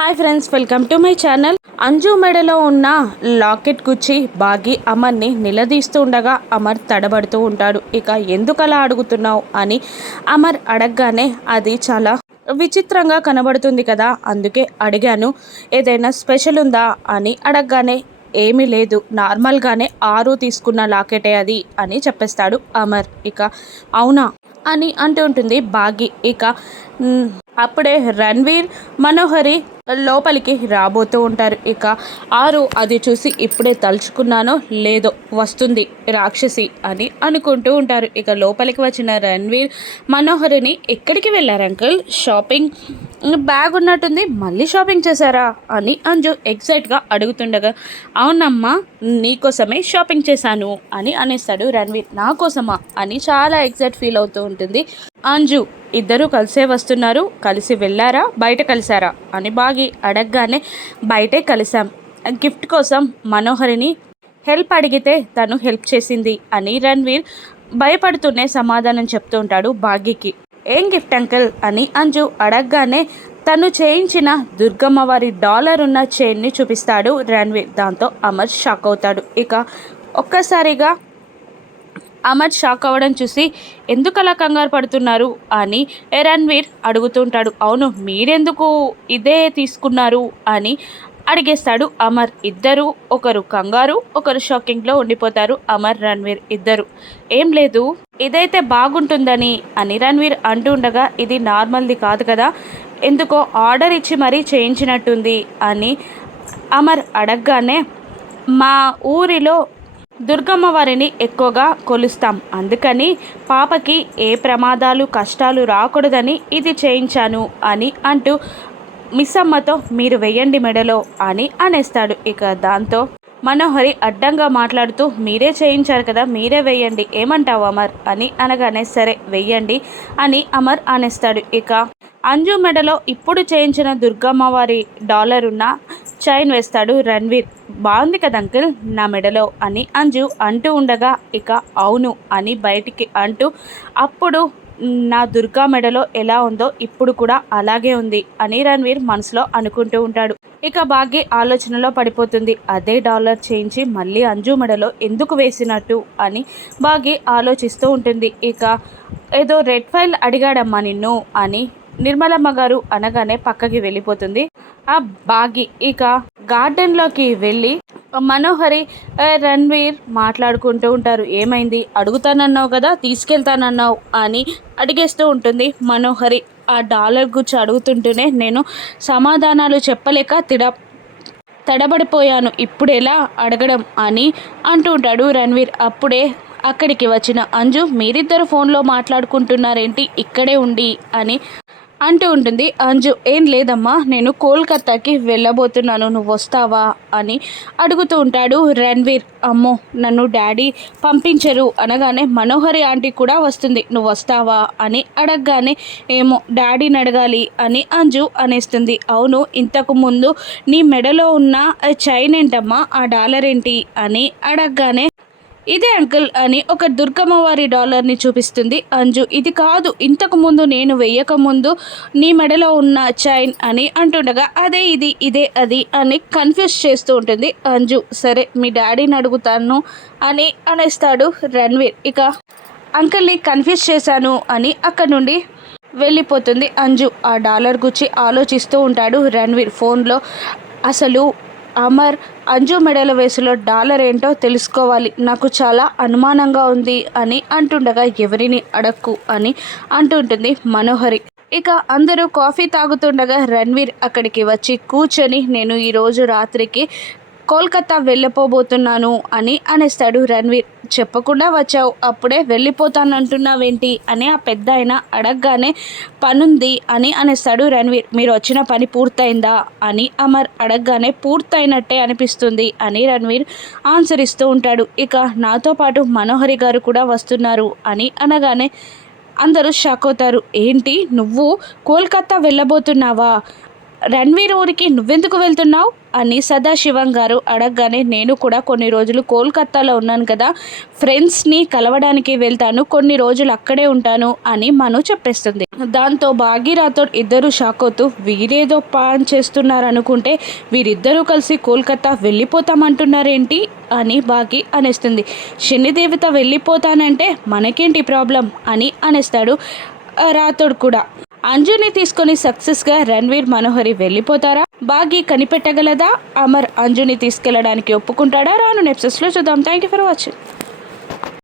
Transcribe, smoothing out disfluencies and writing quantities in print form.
Hi friends, welcome to my channel. Anju మెడలో ఉన్న locket గుచ్చి బాగి అమర్ని నిలదీస్తూ ఉండగా అమర్ తడబడుతూ ఉంటాడు. ఇక ఎందుకలా అడుగుతున్నావు అని అమర్ అడగగానే అది చాలా విచిత్రంగా కనబడుతుంది కదా, అందుకే అడిగాను. ఏదైనా స్పెషల్ ఉందా అని అడగగానే ఏమీ లేదు, నార్మల్గానే ఆరు తీసుకున్న లాకెటే అది అని చెప్పేస్తాడు అమర్. ఇక అవునా అని అంటూ ఉంటుంది బాగి. ఇక అప్పుడే రణ్వీర్, మనోహరి లోపలికి రాబోతూ ఉంటారు. ఇక ఆరు అది చూసి ఇప్పుడే తలుచుకున్నానో లేదో వస్తుంది రాక్షసి అని అనుకుంటూ ఉంటారు. ఇక లోపలికి వచ్చిన రణ్వీర్ మనోహరిని ఎక్కడికి వెళ్ళారు అంకుల్? షాపింగ్ బ్యాగ్ ఉన్నట్టుంది, మళ్ళీ షాపింగ్ చేశారా అని అంజు ఎగ్జైట్గా అడుగుతుండగా అవునమ్మా, నీకోసమే షాపింగ్ చేశాను అని అనేస్తాడు రణ్వీర్. నా కోసమా అని చాలా ఎగ్జైట్ ఫీల్ అవుతూ ఉంటుంది అంజు. ఇద్దరూ కలిసే వస్తున్నారు, కలిసి వెళ్ళారా, బయట కలిసారా అని బాగి అడగగానే బయటే కలిసాం, గిఫ్ట్ కోసం మనోహరిని హెల్ప్ అడిగితే తను హెల్ప్ చేసింది అని రణ్వీర్ భయపడుతూనే సమాధానం చెప్తూ ఉంటాడు బాగికి. ఏం గిఫ్ట్ అంకుల్ అని అంజు అడగగానే తను చేయించిన దుర్గమ్మవారి డాలర్ ఉన్న చైన్ని చూపిస్తాడు రణ్వీర్. దాంతో అమర్ షాక్ అవుతాడు. ఇక ఒక్కసారిగా అమర్ షాక్ అవ్వడం చూసి ఎందుకు అలా కంగారు పడుతున్నారు అని రణ్వీర్ అడుగుతుంటాడు. అవును, మీరెందుకు ఇదే తీసుకున్నారు అని అడిగేస్తాడు అమర్. ఇద్దరు, ఒకరు కంగారు, ఒకరు షాకింగ్లో ఉండిపోతారు అమర్, రణ్వీర్ ఇద్దరు. ఏం లేదు, ఇదైతే బాగుంటుందని అని రణ్వీర్ అంటూ ఉండగా ఇది నార్మల్ది కాదు కదా, ఎందుకో ఆర్డర్ ఇచ్చి మరీ చేయించినట్టుంది అని అమర్ అడగగానే మా ఊరిలో దుర్గమ్మ వారిని ఎక్కువగా కొలుస్తాం, అందుకని పాపకి ఏ ప్రమాదాలు కష్టాలు రాకూడదని ఇది చేయించాను అని అంటూ మిస్సమ్మతో మీరు వెయ్యండి మెడలో అని అనేస్తాడు. ఇక దాంతో మనోహరి అడ్డంగా మాట్లాడుతూ మీరే చేయించారు కదా, మీరే వెయ్యండి, ఏమంటావు అమర్ అని అనగానే సరే వెయ్యండి అని అమర్ అనేస్తాడు. ఇక అంజు మెడలో ఇప్పుడు చేయించిన దుర్గమ్మవారి డాలర్ ఉన్న చైన్ వేస్తాడు రణ్వీర్. బాగుంది కదా అంకుల్ నా మెడలో అని అంజు అంటూ ఉండగా ఇక అవును అని బయటికి అంటూ అప్పుడు నా దుర్గా మెడలో ఎలా ఉందో ఇప్పుడు కూడా అలాగే ఉంది అని రణ్వీర్ మనసులో అనుకుంటూ ఉంటాడు. ఇక బాగి ఆలోచనలో పడిపోతుంది. అదే డాలర్ చేయించి మళ్ళీ అంజు మెడలో ఎందుకు వేసినట్టు అని బాగి ఆలోచిస్తూ ఉంటుంది. ఇక ఏదో రెడ్ ఫైల్ అడిగాడమ్మా నిన్ను అని నిర్మలమ్మ గారు అనగానే పక్కకి వెళ్ళిపోతుంది ఆ బాగి. ఇక గార్డెన్లోకి వెళ్ళి మనోహరి రణ్వీర్ మాట్లాడుకుంటూ ఉంటారు. ఏమైంది, అడుగుతానన్నావు కదా, తీసుకెళ్తానన్నావు అని అడిగేస్తూ ఉంటుంది మనోహరి. ఆ డాలర్ గురించి అడుగుతుంటూనే నేను సమాధానాలు చెప్పలేక తడబడిపోయాను, ఇప్పుడు ఎలా అడగడం అని అంటూ ఉంటాడు రణ్వీర్. అప్పుడే అక్కడికి వచ్చిన అంజు మీరిద్దరు ఫోన్లో మాట్లాడుకుంటున్నారేంటి ఇక్కడే ఉండి అని అంటూ ఉంటుంది అంజు. ఏం లేదమ్మా, నేను కోల్కతాకి వెళ్ళబోతున్నాను, నువ్వు వస్తావా అని అడుగుతూ ఉంటాడు రణ్వీర్. అమ్మో, నన్ను డాడీ పంపించరు అనగానే మనోహరి ఆంటీ కూడా వస్తుంది, నువ్వు వస్తావా అని అడగగానే ఏమో డాడీని అడగాలి అని అంజు అనేస్తుంది. అవును, ఇంతకు ముందు నీ మెడలో ఉన్న చైన్ ఏంటమ్మా, ఆ డాలర్ ఏంటి అని అడగగానే ఇదే అంకుల్ అని ఒక దుర్గమ్మ వారి డాలర్ని చూపిస్తుంది అంజు. ఇది కాదు, ఇంతకు ముందు నేను వెయ్యక ముందు నీ మెడలో ఉన్న చైన్ అని అంటుండగా అదే ఇది, ఇదే అది అని కన్ఫ్యూజ్ చేస్తూ ఉంటుంది అంజు. సరే మీ డాడీని అడుగుతాను అని అనేస్తాడు రణ్వీర్. ఇక అంకుల్ని కన్ఫ్యూజ్ చేశాను అని అక్కడ నుండి వెళ్ళిపోతుంది అంజు. ఆ డాలర్ గురించి ఆలోచిస్తూ ఉంటాడు రణ్వీర్ ఫోన్లో. అసలు అమర్ అంజు మెడల వేసులో డాలర్ ఏంటో తెలుసుకోవాలి, నాకు చాలా అనుమానంగా ఉంది అని అంటుండగా ఎవరిని అడక్కు అని అంటుంటుంది మనోహరి. ఇక అందరూ కాఫీ తాగుతుండగా రణ్వీర్ అక్కడికి వచ్చి కూర్చొని నేను ఈరోజు రాత్రికి కోల్కతా వెళ్ళిపోబోతున్నాను అని అనేస్తాడు రణ్వీర్. చెప్పకుండా వచ్చావు, అప్పుడే వెళ్ళిపోతానంటున్నావేంటి అని ఆ పెద్ద ఆయన అడగగానే పనుంది అని అనేస్తాడు రణ్వీర్. మీరు వచ్చిన పని పూర్తయిందా అని అమర్ అడగగానే పూర్తయినట్టే అనిపిస్తుంది అని రణ్వీర్ ఆన్సర్ ఇస్తూ ఉంటాడు. ఇక నాతో పాటు మనోహరి గారు కూడా వస్తున్నారు అని అనగానే అందరూ షాక్ అవుతారు. ఏంటి, నువ్వు కోల్కతా వెళ్ళబోతున్నావా, రణ్వీర్ ఊరికి నువ్వెందుకు వెళ్తున్నావు అని సదాశివం గారు అడగగానే, నేను కూడా కొన్ని రోజులు కోల్కత్తాలో ఉన్నాను కదా, ఫ్రెండ్స్ని కలవడానికి వెళ్తాను, కొన్ని రోజులు అక్కడే ఉంటాను అని మను చెప్పేస్తుంది. దాంతో భాగీరాథోడ్ ఇద్దరు షాక్ అవుతూ, వీరేదో ప్లాన్ చేస్తున్నారనుకుంటే వీరిద్దరూ కలిసి కోల్కత్తా వెళ్ళిపోతామంటున్నారేంటి అని బాగి అనేస్తుంది. శనిదేవత వెళ్ళిపోతానంటే మనకేంటి ప్రాబ్లం అని అనేస్తాడు రాథోడ్ కూడా. అంజుని తీసుకొని సక్సెస్గా రణ్వీర్ మనోహరి వెళ్ళిపోతారా? బాగి కనిపెట్టగలదా? అమర్ అంజుని తీసుకెళ్లడానికి ఒప్పుకుంటాడా? రాను ఎపిసోడ్స్లో చూద్దాం. Thank you for watching.